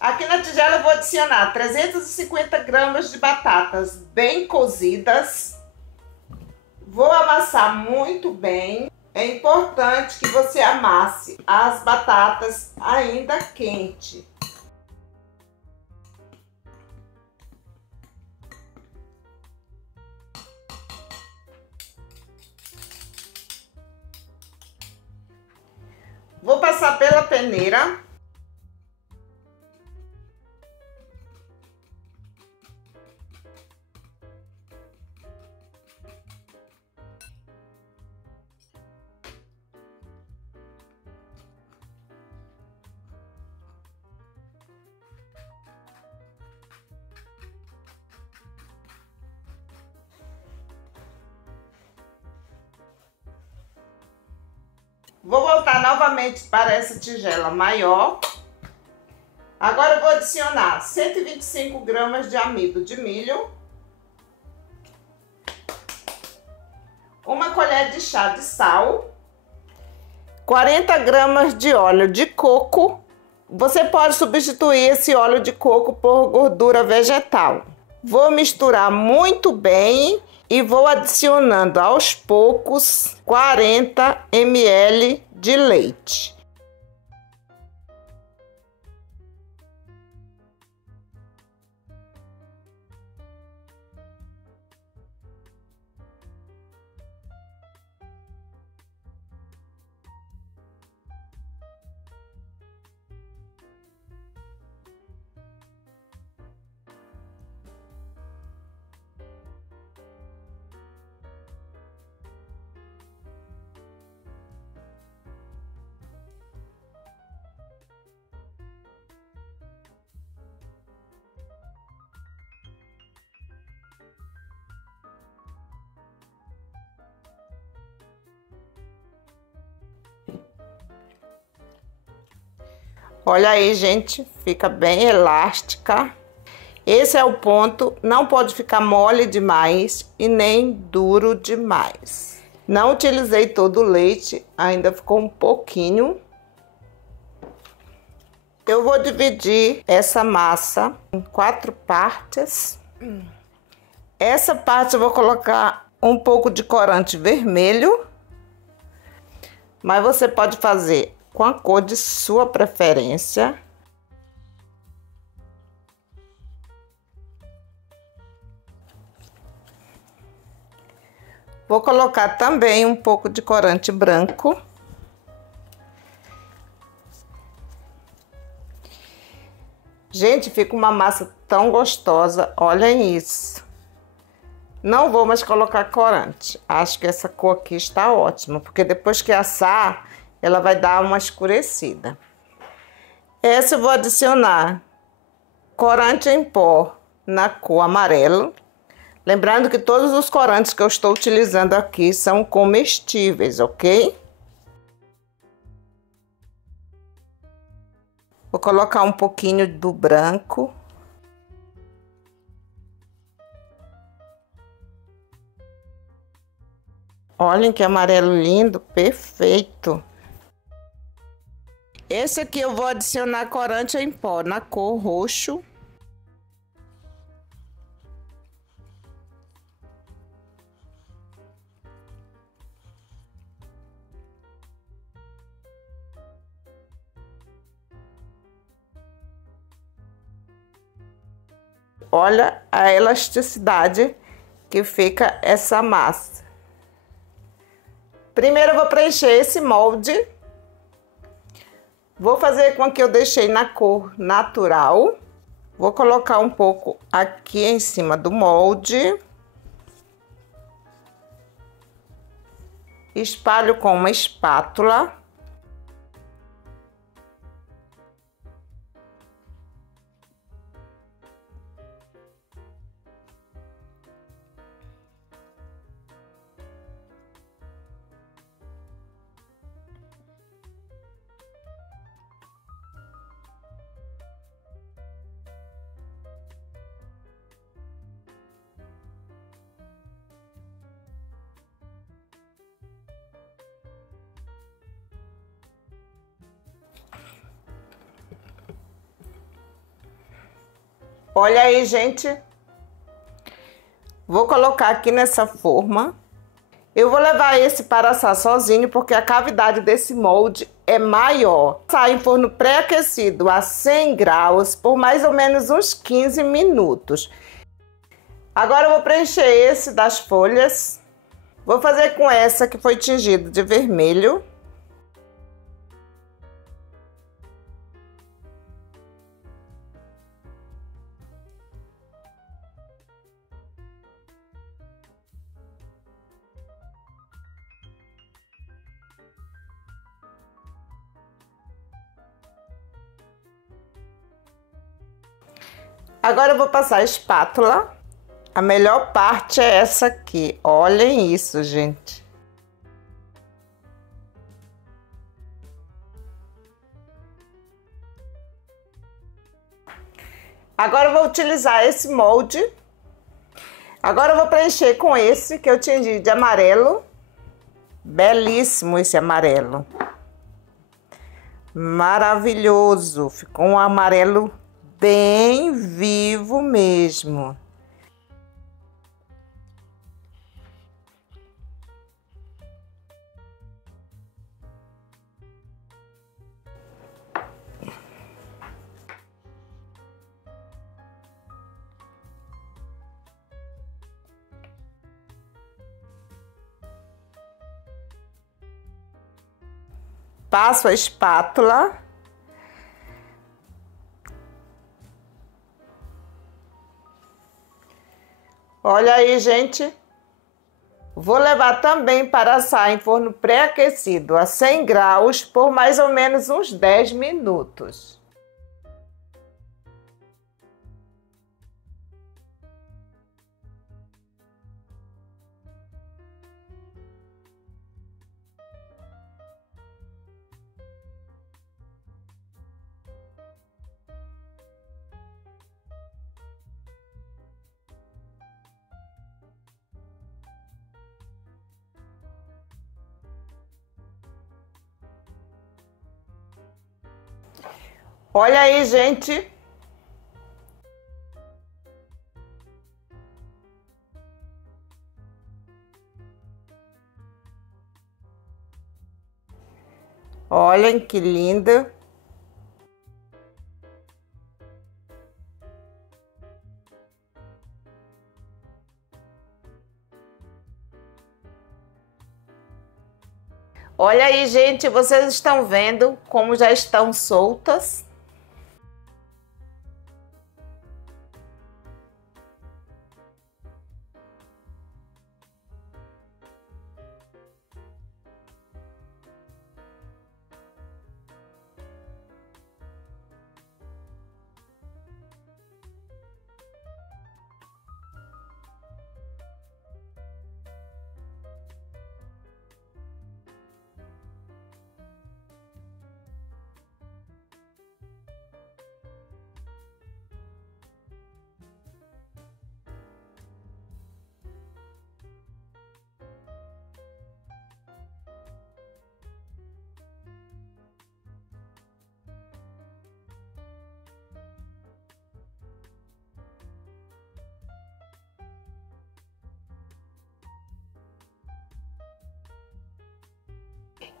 Aqui na tigela eu vou adicionar 350 gramas de batatas bem cozidas. Vou amassar muito bem. É importante que você amasse as batatas ainda quente. Vou passar pela peneira. Vou voltar novamente para essa tigela maior. Agora eu vou adicionar 125 gramas de amido de milho, uma colher de chá de sal, 40 gramas de óleo de coco. Você pode substituir esse óleo de coco por gordura vegetal. Vou misturar muito bem e vou adicionando aos poucos 40 ml de leite. Olha aí, gente, fica bem elástica. Esse é o ponto, não pode ficar mole demais e nem duro demais. Não utilizei todo o leite, ainda ficou um pouquinho. Eu vou dividir essa massa em 4 partes. Essa parte eu vou colocar um pouco de corante vermelho, mas você pode fazer com a cor de sua preferência. Vou colocar também um pouco de corante branco. Gente, fica uma massa tão gostosa, olhem isso. Não vou mais colocar corante. Acho que essa cor aqui está ótima, porque depois que assar, ela vai dar uma escurecida. Essa eu vou adicionar corante em pó na cor amarelo. Lembrando que todos os corantes que eu estou utilizando aqui são comestíveis, ok? Vou colocar um pouquinho do branco. Olhem que amarelo lindo, perfeito. Esse aqui eu vou adicionar corante em pó na cor roxo. Olha a elasticidade que fica essa massa. Primeiro eu vou preencher esse molde. Vou fazer com que eu deixei na cor natural. Vou colocar um pouco aqui em cima do molde. Espalho com uma espátula. Olha aí, gente. Vou colocar aqui nessa forma. Eu vou levar esse para assar sozinho porque a cavidade desse molde é maior. Sai em forno pré-aquecido a 100 graus por mais ou menos uns 15 minutos. Agora eu vou preencher esse das folhas. Vou fazer com essa que foi tingida de vermelho. Agora eu vou passar a espátula. A melhor parte é essa aqui. Olhem isso, gente. Agora eu vou utilizar esse molde. Agora eu vou preencher com esse que eu tingi de amarelo. Belíssimo esse amarelo. Maravilhoso. Ficou um amarelo bem vivo mesmo. Passo a espátula. Olha aí, gente. Vou levar também para assar em forno pré-aquecido a 100 graus por mais ou menos uns 10 minutos. Olha aí, gente. Olhem que linda. Olha aí, gente, vocês estão vendo como já estão soltas?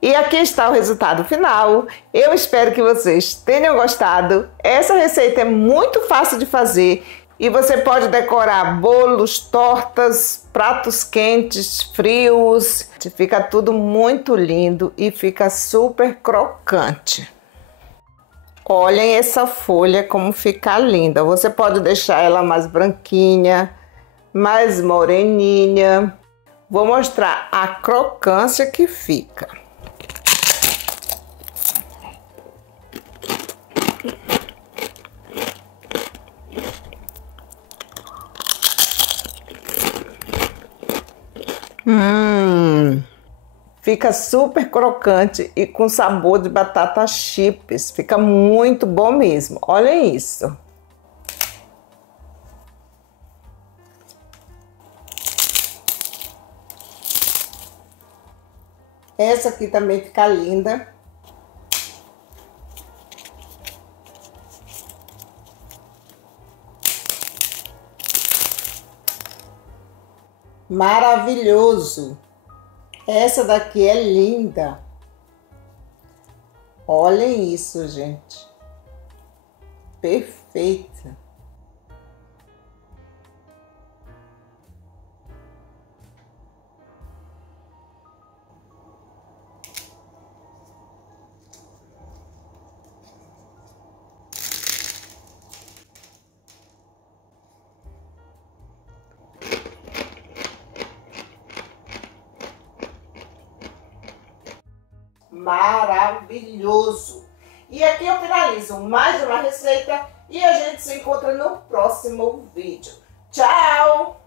E aqui está o resultado final. Eu espero que vocês tenham gostado. Essa receita é muito fácil de fazer e você pode decorar bolos, tortas, pratos quentes, frios. Fica tudo muito lindo e fica super crocante. Olhem essa folha como fica linda. Você pode deixar ela mais branquinha, mais moreninha. Vou mostrar a crocância que fica. Fica super crocante e com sabor de batata chips. Fica muito bom mesmo. Olhem isso. Essa aqui também fica linda. Maravilhoso! Essa daqui é linda. Olhem isso, gente. Perfeita. Maravilhoso! E aqui eu finalizo mais uma receita e a gente se encontra no próximo vídeo. Tchau!